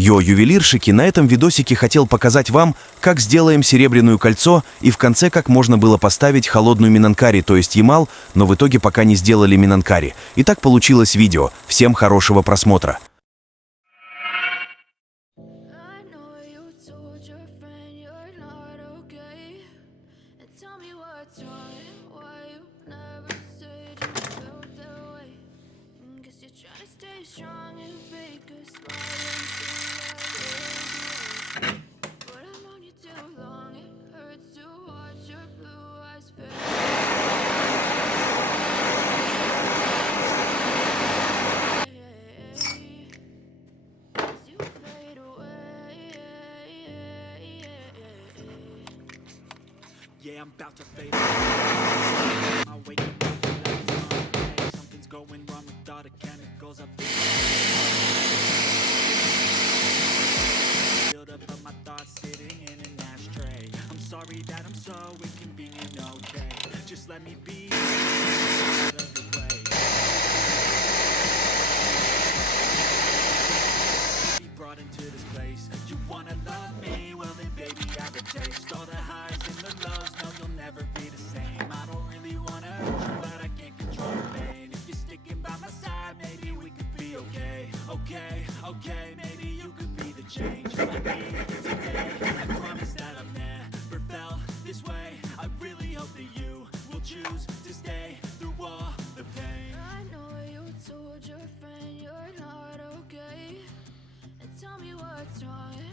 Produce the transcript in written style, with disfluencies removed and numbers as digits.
Йо, ювелирщики, на этом видосике хотел показать вам, как сделаем серебряное кольцо, и в конце как можно было поставить холодную минанкари, то есть ямал, но в итоге пока не сделали минанкари. И так получилось видео. Всем хорошего просмотра. Yeah, I'm about to fade away. I wake up, I feel like it's Monday. Something's going wrong with all the chemicals up there. Build up of my thoughts sitting in an ashtray. I'm sorry that I'm so inconvenient, okay? Just let me be out of the way. Be brought into this place. You wanna love me? Well then baby I have a taste. All the highs and the lows, no you'll never be the same. I don't really wanna hurt you, but I can't control the pain. If you're sticking by my side, maybe we could be okay. Okay, okay, maybe you could be the change I need today. I promise that I've never felt this way. I really hope that you will choose to stay through all the pain. I know you told your friend you're not okay, and tell me what's wrong.